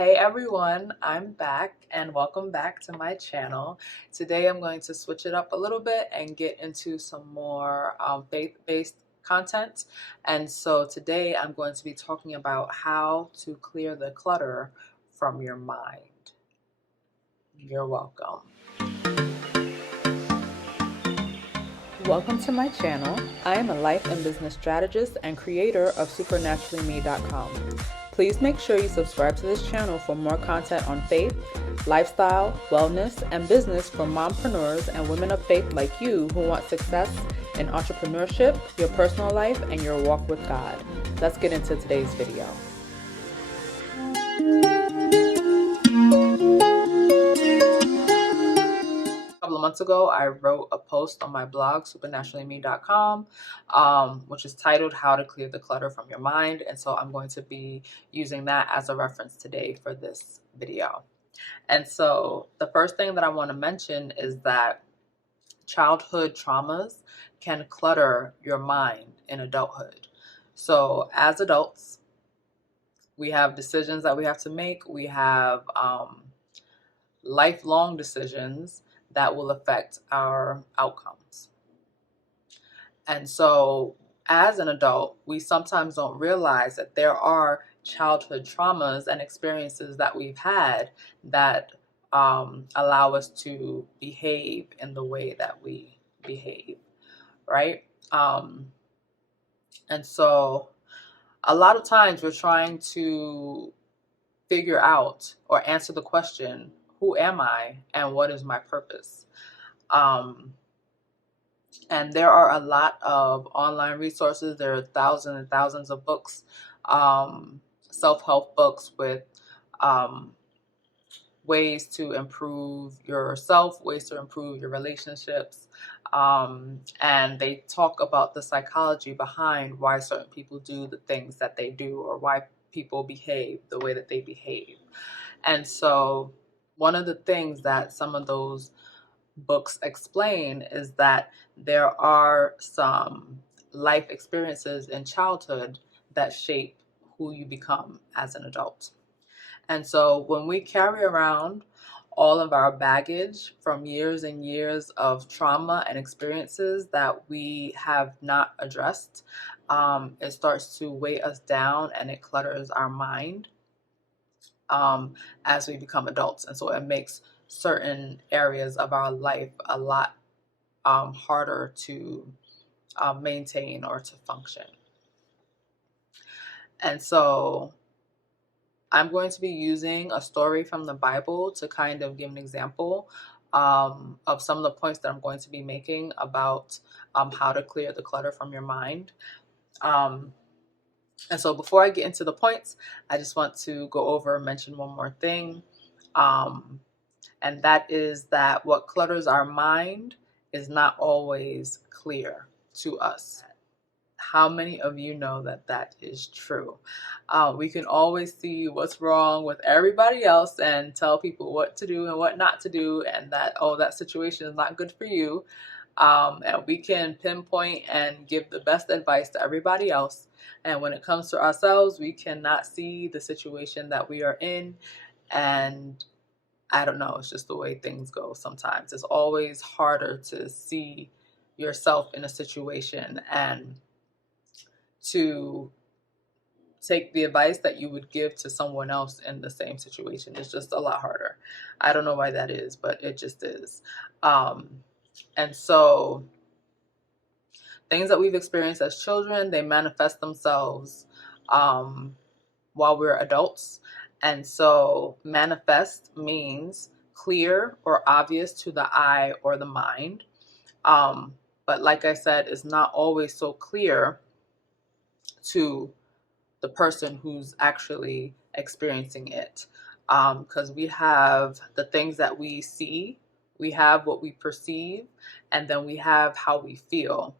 Hey everyone, I'm back and welcome back to my channel. Today I'm going to switch it up a little bit and get into some more faith-based content. And so today I'm going to be talking about how to clear the clutter from your mind. You're welcome. Welcome to my channel. I am a life and business strategist and creator of supernaturallyme.com. Please make sure you subscribe to this channel for more content on faith, lifestyle, wellness, and business for mompreneurs and women of faith like you who want success in entrepreneurship, your personal life, and your walk with God. Let's get into today's video. A couple of months ago, I wrote a post on my blog, supernaturallyme.com, which is titled How to Clear the Clutter from Your Mind. And so I'm going to be using that as a reference today for this video. And so the first thing that I want to mention is that childhood traumas can clutter your mind in adulthood. So as adults, we have decisions that we have to make. We have lifelong decisions that will affect our outcomes. And so as an adult, we sometimes don't realize that there are childhood traumas and experiences that we've had that allow us to behave in the way that we behave, right? And so a lot of times we're trying to figure out or answer the question, who am I and what is my purpose? And there are a lot of online resources. There are thousands and thousands of books, self-help books with ways to improve yourself, ways to improve your relationships. And they talk about the psychology behind why certain people do the things that they do or why people behave the way that they behave. And so one of the things that some of those books explain is that there are some life experiences in childhood that shape who you become as an adult. And so when we carry around all of our baggage from years and years of trauma and experiences that we have not addressed, it starts to weigh us down and it clutters our mind as we become adults. And so it makes certain areas of our life a lot harder to maintain or to function. And so I'm going to be using a story from the Bible to kind of give an example of some of the points that I'm going to be making about how to clear the clutter from your mind. And so before I get into the points, I just want to go over and mention one more thing. And that is that what clutters our mind is not always clear to us. How many of you know that that is true? We can always see what's wrong with everybody else and tell people what to do and what not to do, and that, oh, that situation is not good for you. And we can pinpoint and give the best advice to everybody else. And when it comes to ourselves, we cannot see the situation that we are in. And I don't know, it's just the way things go sometimes. It's always harder to see yourself in a situation and to take the advice that you would give to someone else in the same situation. It's just a lot harder. I don't know why that is, but it just is. And so things that we've experienced as children, they manifest themselves while we're adults. And so manifest means clear or obvious to the eye or the mind. But like I said, it's not always so clear to the person who's actually experiencing it. Because we have the things that we see, we have what we perceive, and then we have how we feel.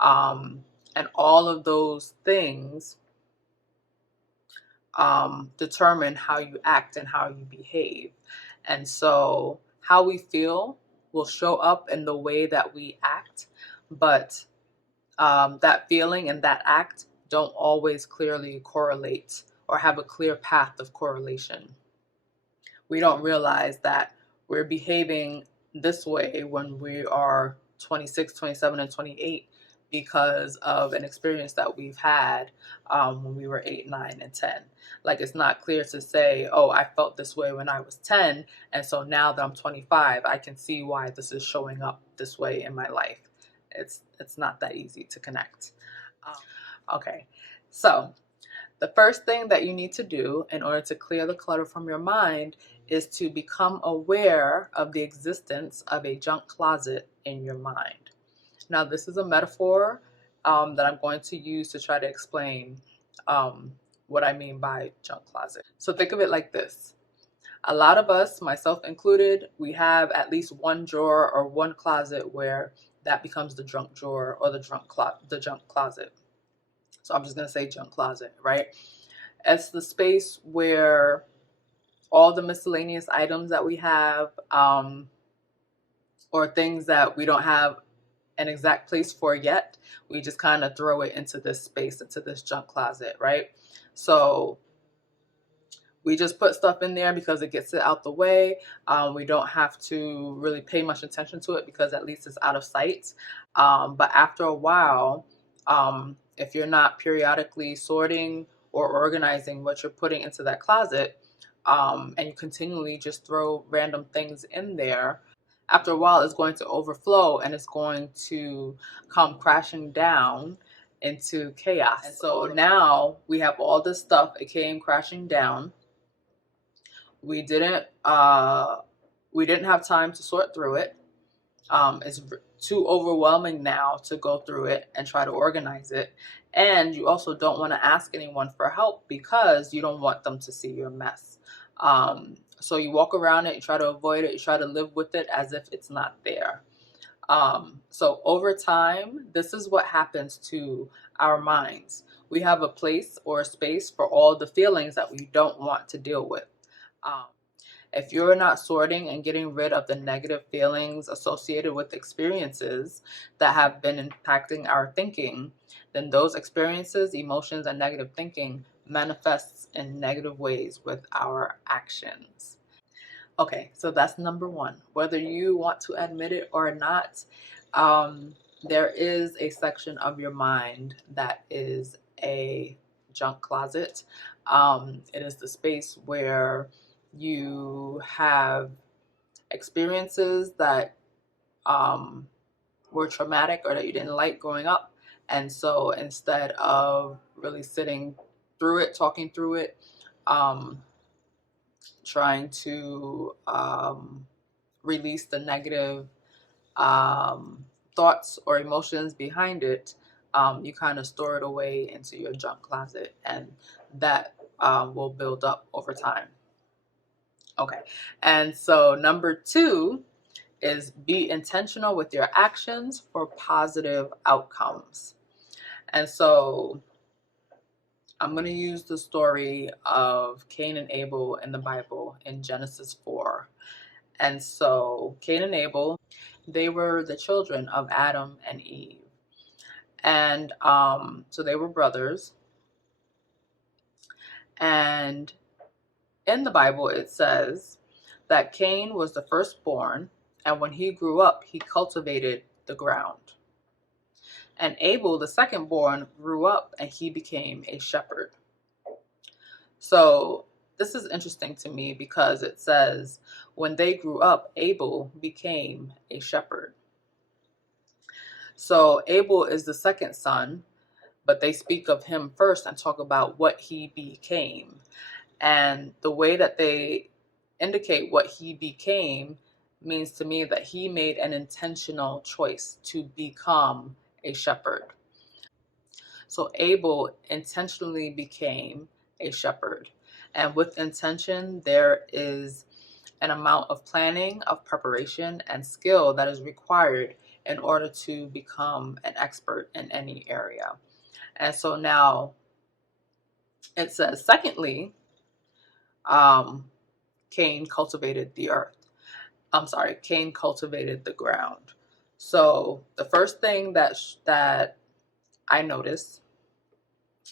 And all of those things determine how you act and how you behave. And so how we feel will show up in the way that we act, but that feeling and that act don't always clearly correlate or have a clear path of correlation. we don't realize that we're behaving this way when we are 26, 27, and 28 because of an experience that we've had when we were 8, 9, and 10. Like, it's not clear to say, oh, I felt this way when I was 10, and so now that I'm 25, I can see why this is showing up this way in my life. It's not that easy to connect. Okay, so the first thing that you need to do in order to clear the clutter from your mind is to become aware of the existence of a junk closet in your mind. Now, this is a metaphor that I'm going to use to try to explain what I mean by junk closet. So think of it like this. A lot of us, myself included, we have at least one drawer or one closet where that becomes the junk drawer or the junk closet. So I'm just going to say junk closet, right? It's the space where all the miscellaneous items that we have, or things that we don't have an exact place for yet, we just kind of throw it into this space, into this junk closet, right? So we just put stuff in there because it gets it out the way. We don't have to really pay much attention to it because at least it's out of sight. But after a while, if you're not periodically sorting or organizing what you're putting into that closet, and you continually just throw random things in there, after a while it's going to overflow and it's going to come crashing down into chaos. And so now we have all this stuff. It came crashing down. We didn't have time to sort through it. It's too overwhelming now to go through it and try to organize it. And you also don't want to ask anyone for help because you don't want them to see your mess. So you walk around it, you try to avoid it, you try to live with it as if it's not there. So over time, this is what happens to our minds. We have a place or a space for all the feelings that we don't want to deal with. If you're not sorting and getting rid of the negative feelings associated with experiences that have been impacting our thinking, then those experiences, emotions, and negative thinking manifests in negative ways with our actions. Okay, so that's number one. Whether you want to admit it or not, there is a section of your mind that is a junk closet. It is the space where you have experiences that were traumatic or that you didn't like growing up. And so instead of really sitting through it, talking through it, trying to release the negative thoughts or emotions behind it, you kind of store it away into your junk closet, and that will build up over time. Okay, and so number 2 is be intentional with your actions for positive outcomes. And so I'm going to use the story of Cain and Abel in the Bible in Genesis 4. And so Cain and Abel, they were the children of Adam and Eve. And so they were brothers. And in the Bible, it says that Cain was the firstborn, and when he grew up, he cultivated the ground. And Abel, the secondborn, grew up and he became a shepherd. So this is interesting to me because it says when they grew up, Abel became a shepherd. So Abel is the second son, but they speak of him first and talk about what he became. And the way that they indicate what he became means to me that he made an intentional choice to become a shepherd. So Abel intentionally became a shepherd. And with intention, there is an amount of planning, of preparation, and skill that is required in order to become an expert in any area. And so now it says, secondly, Cain cultivated the earth. Cain cultivated the ground. So the first thing that I noticed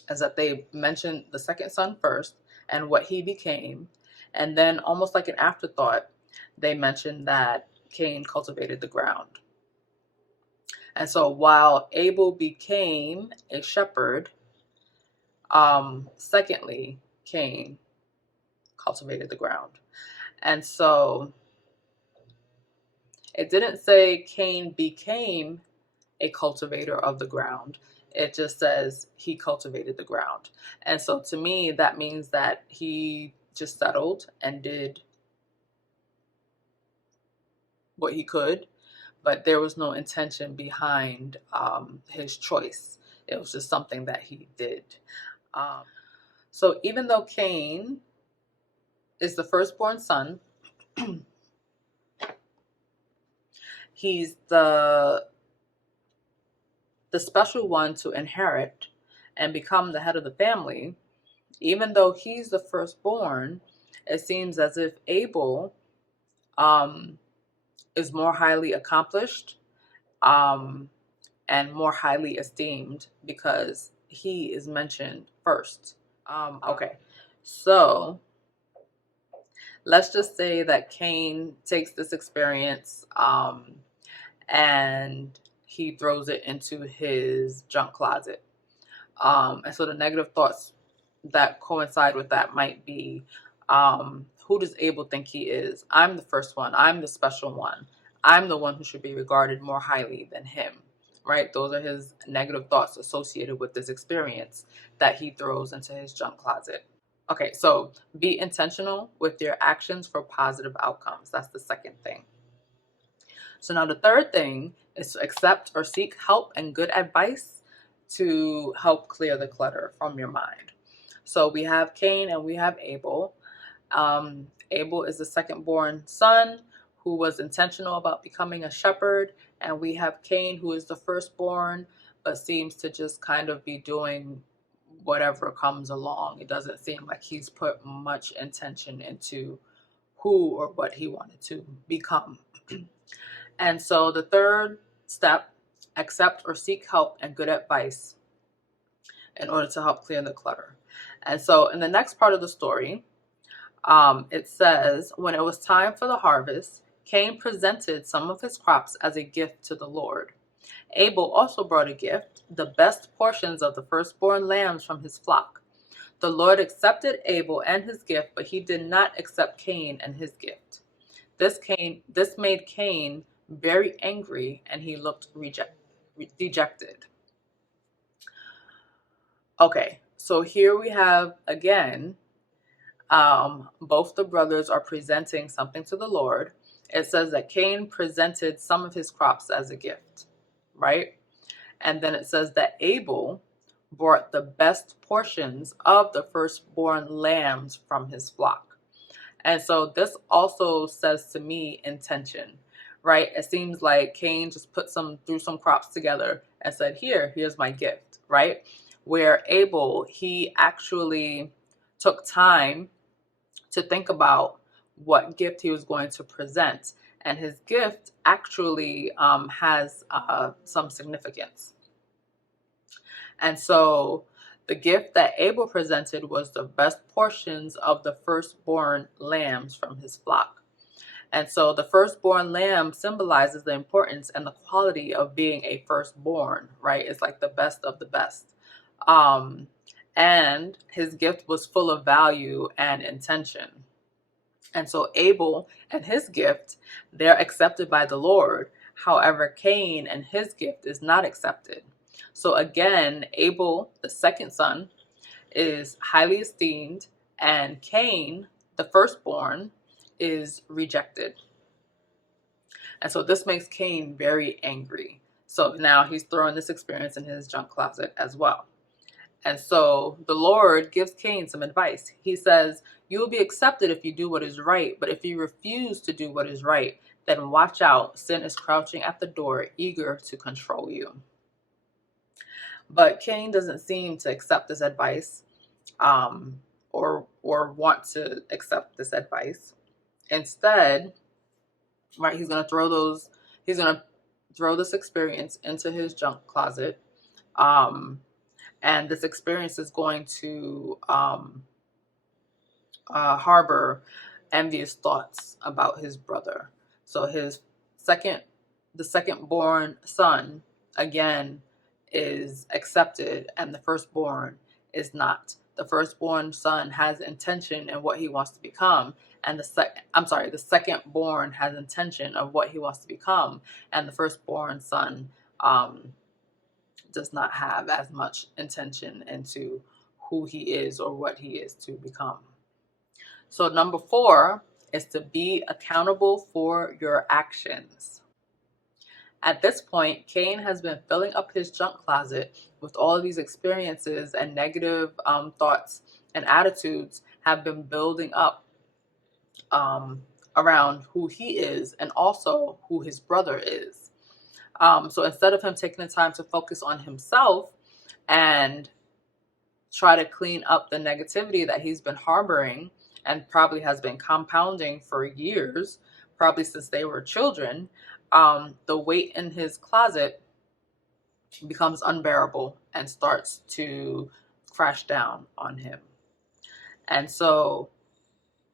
is that they mentioned the second son first and what he became, And then almost like an afterthought, they mentioned that Cain cultivated the ground. And so while Abel became a shepherd, secondly, Cain cultivated the ground. And so it didn't say Cain became a cultivator of the ground. It just says he cultivated the ground. And so to me, that means that he just settled and did what he could, but there was no intention behind his choice. It was just something that he did. So even though Cain is the firstborn son, he's the special one to inherit and become the head of the family. Even though he's the firstborn, it seems as if Abel is more highly accomplished and more highly esteemed because he is mentioned first. Okay, so let's just say that Cain takes this experience and he throws it into his junk closet. And so the negative thoughts that coincide with that might be, who does Abel think he is? I'm the first one. I'm the special one. I'm the one who should be regarded more highly than him, right? Those are his negative thoughts associated with this experience that he throws into his junk closet. Okay, so be intentional with your actions for positive outcomes. That's the second thing. So now the third thing is to accept or seek help and good advice to help clear the clutter from your mind. So we have Cain and we have Abel. Abel is the second-born son who was intentional about becoming a shepherd, and we have Cain, who is the firstborn, but seems to just kind of be doing whatever comes along. It doesn't seem like he's put much intention into who or what he wanted to become. And so the third step, accept or seek help and good advice in order to help clear the clutter. And so in the next part of the story, it says, when it was time for the harvest, Cain presented some of his crops as a gift to the Lord. Abel also brought a gift, the best portions of the firstborn lambs from his flock. The Lord accepted Abel and his gift, but he did not accept Cain and his gift. This made Cain very angry, and he looked dejected. Okay, so here we have again, both the brothers are presenting something to the Lord. It says that Cain presented some of his crops as a gift, right? And then it says that Abel brought the best portions of the firstborn lambs from his flock. And so this also says to me intention, right? It seems like Cain just threw some crops together and said, here's my gift, right? Where Abel, he actually took time to think about what gift he was going to present. And his gift actually has some significance. And so the gift that Abel presented was the best portions of the firstborn lambs from his flock. And so the firstborn lamb symbolizes the importance and the quality of being a firstborn, right? It's like the best of the best. And his gift was full of value and intention. And so Abel and his gift, they're accepted by the Lord. However, Cain and his gift is not accepted. So again, Abel, the second son, is highly esteemed, and Cain, the firstborn, is rejected. And so this makes Cain very angry. So now he's throwing this experience in his junk closet as well. And so the Lord gives Cain some advice. He says, you will be accepted if you do what is right, but if you refuse to do what is right, then watch out. Sin is crouching at the door, eager to control you. But Cain doesn't seem to accept this advice or want to accept this advice. Instead, right, he's going to throw this experience into his junk closet. And this experience is going to harbor envious thoughts about his brother. So the second born son, again, is accepted, and the firstborn is not. The firstborn son has intention in what he wants to become, and the second born has intention of what he wants to become, and the firstborn son does not have as much intention into who he is or what he is to become. So number 4 is to be accountable for your actions. At this point, Cain has been filling up his junk closet with all of these experiences, and negative thoughts and attitudes have been building up around who he is and also who his brother is. So instead of him taking the time to focus on himself and try to clean up the negativity that he's been harboring and probably has been compounding for years, probably since they were children, the weight in his closet becomes unbearable and starts to crash down on him. And so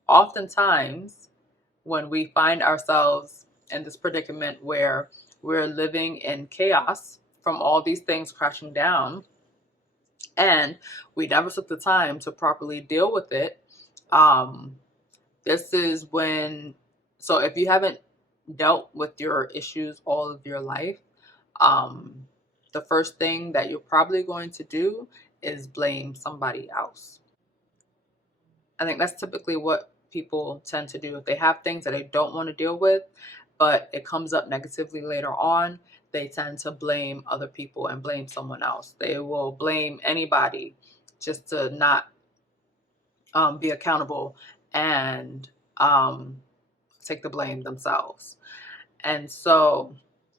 oftentimes when we find ourselves in this predicament where we're living in chaos from all these things crashing down, and we never took the time to properly deal with it, this is when, so if you haven't dealt with your issues all of your life, the first thing that you're probably going to do is blame somebody else. I think that's typically what people tend to do. If they have things that they don't want to deal with, but it comes up negatively later on, they tend to blame other people and blame someone else. They will blame anybody just to not be accountable and take the blame themselves. And so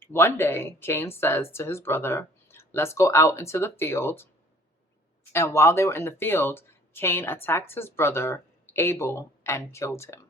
one day, Cain says to his brother, "Let's go out into the field." And while they were in the field, Cain attacked his brother Abel and killed him.